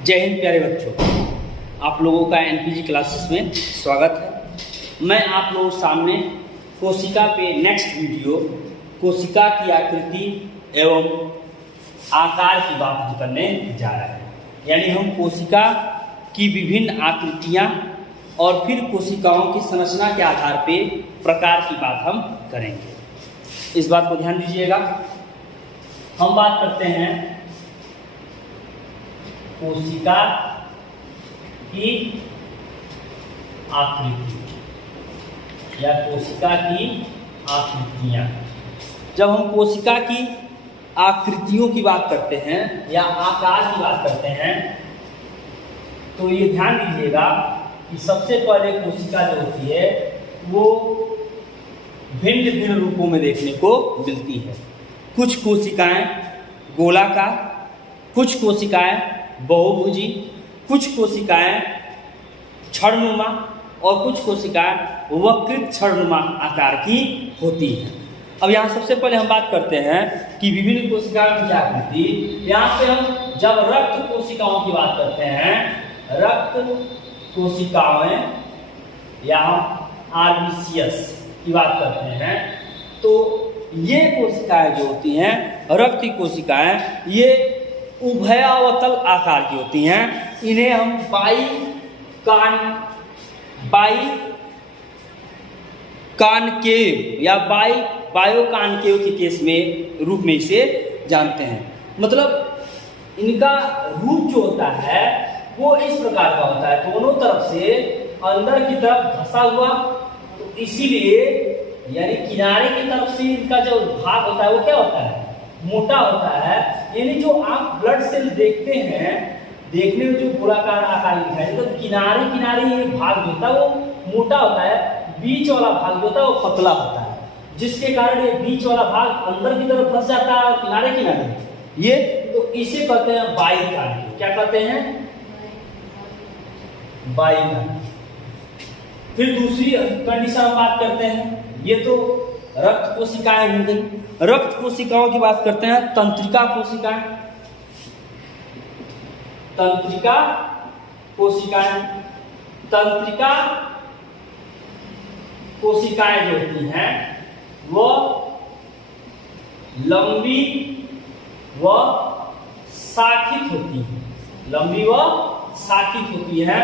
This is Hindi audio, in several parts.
जय हिंद प्यारे बच्चों, आप लोगों का एनपीजी क्लासेस में स्वागत है। मैं आप लोगों के सामने कोशिका पे नेक्स्ट वीडियो कोशिका की आकृति एवं आकार की बात हम करने जा रहे हैं। यानी हम कोशिका की विभिन्न आकृतियां और फिर कोशिकाओं की संरचना के आधार पे प्रकार की बात हम करेंगे। इस बात को ध्यान दीजिएगा। हम बात करते हैं कोशिका की आकृति या कोशिका की आकृतियां। जब हम कोशिका की आकृतियों की बात करते हैं या आकार की बात करते हैं तो ये ध्यान दीजिएगा कि सबसे पहले कोशिका जो होती है वो भिन्न भिन्न रूपों में देखने को मिलती है। कुछ कोशिकाएं गोलाकार, कुछ कोशिकाएं बहुभुजी, कुछ कोशिकाएं क्षणनुमा और कुछ कोशिकाएं वक्रित क्षणनुमा आकार की होती हैं। अब यहाँ सबसे पहले हम बात करते हैं कि विभिन्न कोशिकाओं की आकृति। यहाँ पे हम जब रक्त कोशिकाओं की बात करते हैं, रक्त कोशिकाएं या आरबीसीएस की बात करते हैं, तो ये कोशिकाएं जो होती हैं रक्त की कोशिकाएं, ये उभयावतल आकार की होती हैं। इन्हें हम बाइकानकेव या बायोकानकेव के केस में रूप में इसे जानते हैं। मतलब इनका रूप जो होता है वो इस प्रकार का होता है, दोनों तरफ से अंदर की तरफ धंसा हुआ, तो इसीलिए यानी किनारे की तरफ से इनका जो भाग होता है वो क्या होता है, मोटा होता है। यानी जो आप ब्लड सेल देखते हैं, देखने में जो गोलाकार आकार दिखाई देता है, तो किनारे किनारे ये भाग जो होता है वो मोटा होता है, बीच वाला भाग जो होता है वो पतला होता है, जिसके कारण ये बीच वाला भाग अंदर की तरफ फंस जाता है और किनारे किनारे ये, तो इसे कहते हैं बाइकानकेव। क्या कहते हैं? बाइकानकेव। फिर दूसरी कंडीशन हम बात करते हैं, ये तो रक्त कोशिकाएं हो गई। रक्त कोशिकाओं की बात करते हैं तंत्रिका कोशिकाएं। तंत्रिका कोशिकाएं, तंत्रिका कोशिकाएं जो होती हैं वो लंबी व शाखित होती हैं। लंबी व शाखित होती है।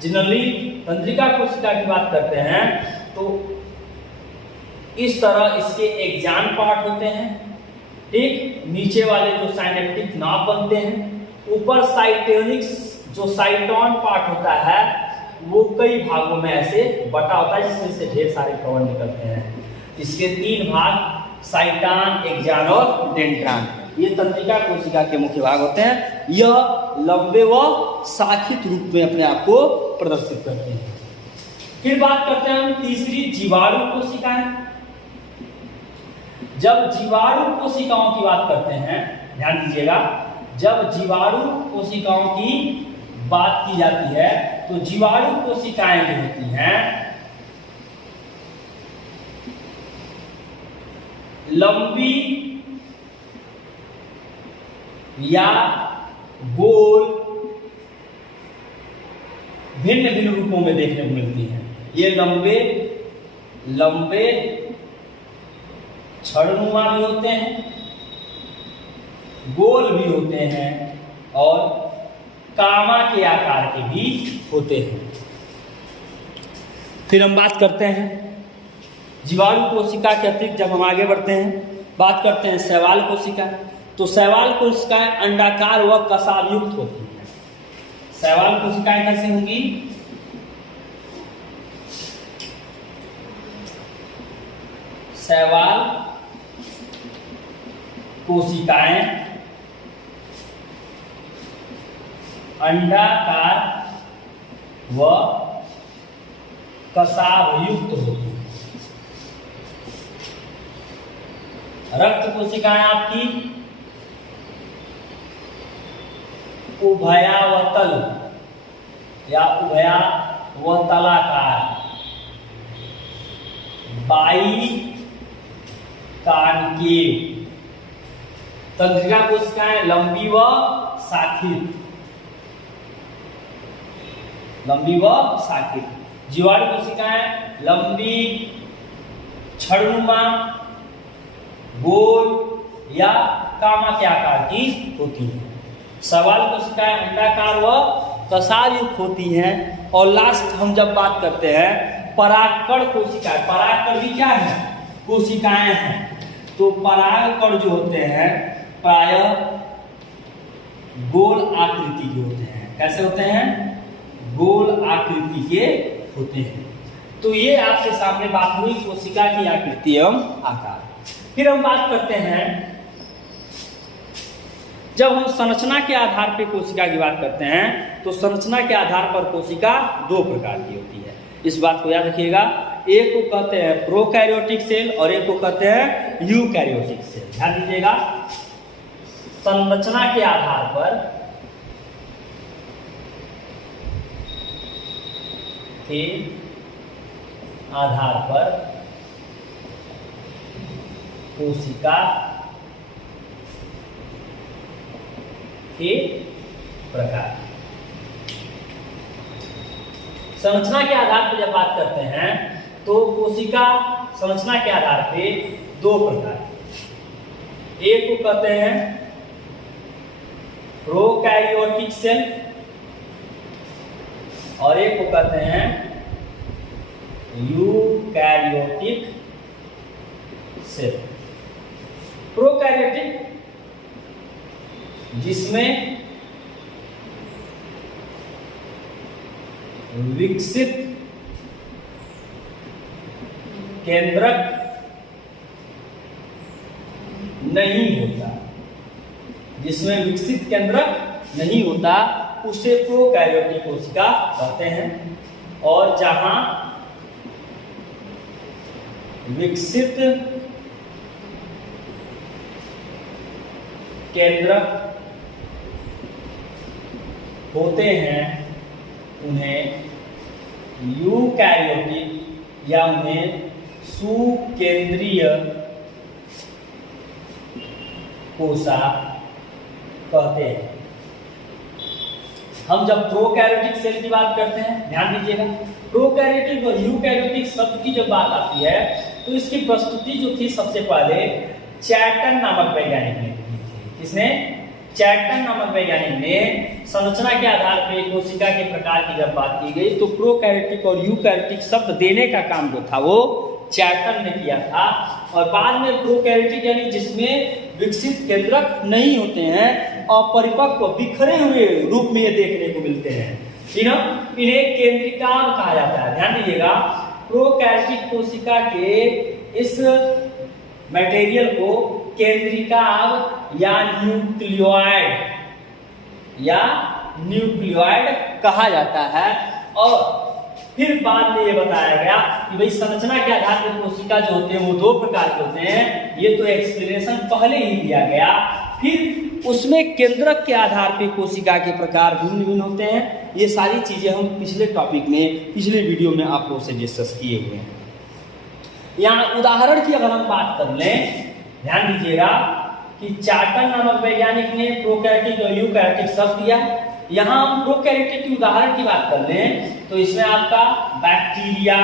जनरली तंत्रिका कोशिका की बात करते हैं तो इस तरह इसके एक्जान पार्ट होते हैं, ठीक, नीचे वाले जो साइनेप्टिक नाभ बनते हैं, ऊपर साइटोनिक्स जो साइटोन पार्ट होता है वो कई भागों में ऐसे बटा होता है, जिसमें से ढेर सारे कवर निकलते हैं। इसके तीन भाग साइटान, एक्जान और डेंड्रान, ये तंत्रिका कोशिका के मुख्य भाग होते हैं। यह लंबे व शाखित रूप में अपने आप को प्रदर्शित करते हैं। फिर बात करते हैं हम तीसरी जीवाणु कोशिकाएं। जब जीवाणु कोशिकाओं की बात करते हैं, ध्यान दीजिएगा, जब जीवाणु कोशिकाओं की बात की जाती है तो जीवाणु कोशिकाएं जो होती हैं लंबी या गोल भिन्न भिन्न रूपों में देखने को मिलती हैं। ये लंबे क्षणनुमा भी होते हैं, गोल भी होते हैं और कामा के आकार के भी होते हैं। फिर हम बात करते हैं जीवाणु कोशिका के अतिरिक्त, जब हम आगे बढ़ते हैं बात करते हैं शैवाल कोशिका। तो शैवाल कोशिकाएं अंडाकार व कशायुक्त होती हैं। शैवाल कोशिकाएं कैसे होंगी? शैवाल कोशिकाएं अंडाकार व कशायुक्त होती हैं। रक्त कोशिकाएं आपकी उभयावतल या उभयावतलाकार बाइकानकेव। तंत्रिका कोशिकाएं लंबी व शाखित, लंबी व शाखित। जीवाणु कोशिकाएं लंबी, छड़नुमा, गोल या कामा के आकार की होती है। सवाल कोशिकाएं अंडाकार व कसायुक्त होती हैं। और लास्ट हम जब बात करते हैं परागकण कोशिकाएं, परागकण भी क्या है? कोशिकाएं हैं। तो परागकण जो होते हैं प्रायः गोल आकृति के होते हैं। कैसे होते हैं? गोल आकृति के होते हैं। तो ये आपके सामने बात हुई कोशिका की आकृति एवं आकार। फिर हम बात करते हैं जब हम संरचना के आधार पर कोशिका की बात करते हैं तो संरचना के आधार पर कोशिका दो प्रकार की होती है। इस बात को याद रखिएगा। एक को कहते हैं प्रोकैरियोटिक सेल और एक को कहते हैं यूकैरियोटिक सेल। ध्यान दीजिएगा, संरचना के आधार पर कोशिका के प्रकार। संरचना के आधार पर जब बात करते हैं तो कोशिका संरचना के आधार पे दो प्रकार। एक को कहते हैं प्रोकैरियोटिक सेल और एक को कहते हैं यूकैरियोटिक सेल। प्रोकैरियोटिक जिसमें विकसित केंद्रक नहीं होता, जिसमें विकसित केंद्रक नहीं होता उसे प्रोकैरियोटिक कोशिका कहते हैं। और जहां विकसित केंद्रक होते हैं उन्हें यूकैरियोटिक या उन्हें सुकेंद्रीय कोशिका कहते हैं। हम जब प्रोकैरियोटिक सेल की बात करते हैं, ध्यान दीजिएगा, प्रोकैरियोटिक और यूकैरियोटिक शब्द की जब बात आती है तो इसकी प्रस्तुति जो थी सबसे पहले चैटन नामक वैज्ञानिक ने की थी। किसने? चैटन नामक वैज्ञानिक ने संरचना के आधार पर कोशिका के प्रकार की जब बात की गई तो प्रोकैरियोटिक और यूकैरियोटिक शब्द देने का काम जो था वो चैटन ने किया था। और बाद में प्रोकैरियोटिक यानी जिसमें विकसित केंद्रक नहीं होते हैं, अपरिपक्व बिखरे हुए रूप में ये देखने को मिलते हैं, इन्हें केंद्रिका कहा जाता है। ध्यान दीजिएगा, प्रोकैरियोटिक कोशिका के इस मटेरियल को केंद्रिका या न्यूक्लियोइड कहा जाता है। और फिर बाद में ये बताया गया कि भाई संरचना के आधार पर कोशिका जो होते हैं वो दो प्रकार के होते हैं। ये तो एक्सप्लेनेशन पहले ही दिया गया। फिर उसमें केंद्रक के आधार पर कोशिका के प्रकार भिन्न भिन्न होते हैं। ये सारी चीजें हम पिछले टॉपिक में, पिछले वीडियो में आप लोग से डिस्कस किए हुए हैं। यहाँ उदाहरण की अगर हम बात कर लें, ध्यान दीजिएगा कि चैटन नामक वैज्ञानिक ने प्रोकैरियोटिक और यूकैरियोटिक शब्द दिया। यहाँ हम प्रोकैरियोटिक की उदाहरण की बात कर लें तो इसमें आपका बैक्टीरिया,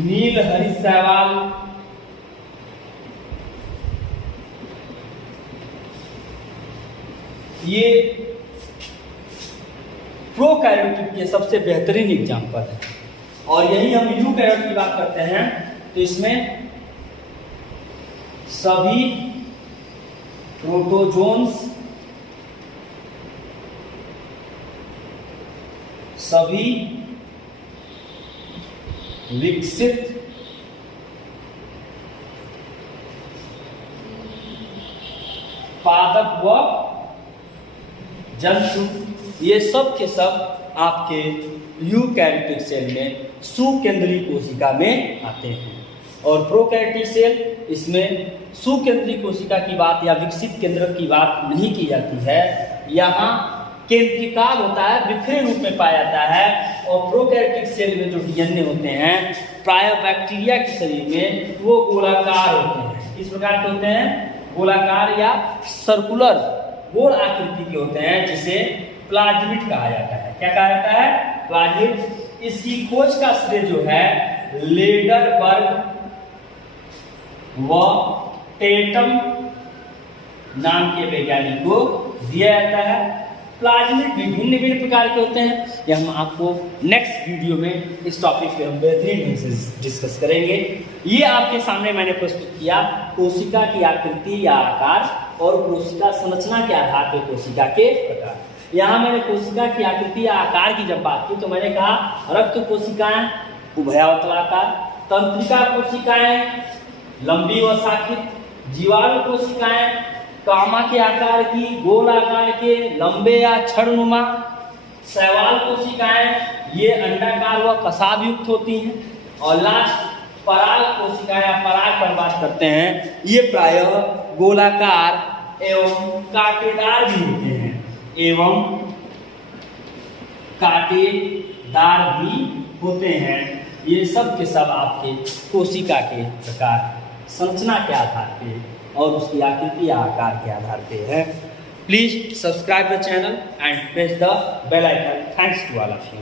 नील हरी शैवाल, ये प्रोकैरियोटिक के सबसे बेहतरीन एग्जाम्पल है। और यही हम यूकैरियोट की बात करते हैं तो इसमें सभी प्रोटोजोन्स, सभी विकसित पादप व जंतु, ये सब के सब आपके यूकैरियोटिक सेल में सुकेंद्रीय कोशिका में आते हैं। और प्रोकैरियोटिक सेल इसमें सुकेंद्रीय कोशिका की बात या विकसित केंद्रक की बात नहीं की जाती है। यहाँ केंद्रिकाल होता है, बिखरे रूप में पाया जाता है। और प्रोकैरियोटिक सेल में जो डीएनए होते हैं प्राय बैक्टीरिया के शरीर में वो गोलाकार होते हैं। किस प्रकार के होते हैं? गोलाकार या सर्कुलर, गोल आकृति के होते हैं, जिसे प्लाज्मिड कहा जाता है। क्या कहा जाता है? प्लाज्मिड। इसकी खोज का श्रेय जो है लेडरबर्ग व टेटम नाम के वैज्ञानिक को दिया जाता है। प्लाज्मिड विभिन्न विभिन्न प्रकार के होते हैं, ये हम आपको नेक्स्ट वीडियो में इस टॉपिक पे हम बेहतरीन ढंग से डिस्कस करेंगे। ये आपके सामने मैंने प्रस्तुत किया कोशिका की आकृति या आकार और कोशिका संरचना के आधार पर कोशिका के प्रकार। यहाँ मैंने कोशिका की आकृति या आकार की जब बात की तो मैंने कहा रक्त कोशिकाएं उभयावतलाकार, तंत्रिका कोशिकाएं लंबी व शाखित, जीवाणु कोशिकाएं कामा के आकार की, गोल आकार के, लंबे या छड़नुमा, शैवाल कोशिकाएं ये अंडाकार व कसाव युक्त होती हैं, और लास्ट पराग कोशिकाएं पराग पर बात करते हैं, ये प्रायः गोलाकार एवं कांटेदार भी होते हैं ये सब के सब आपके कोशिका के प्रकार संरचना के आधार पे और उसकी आकृति या आकार के आधार पे है। Please subscribe the channel and press the bell icon. Thanks to all of you.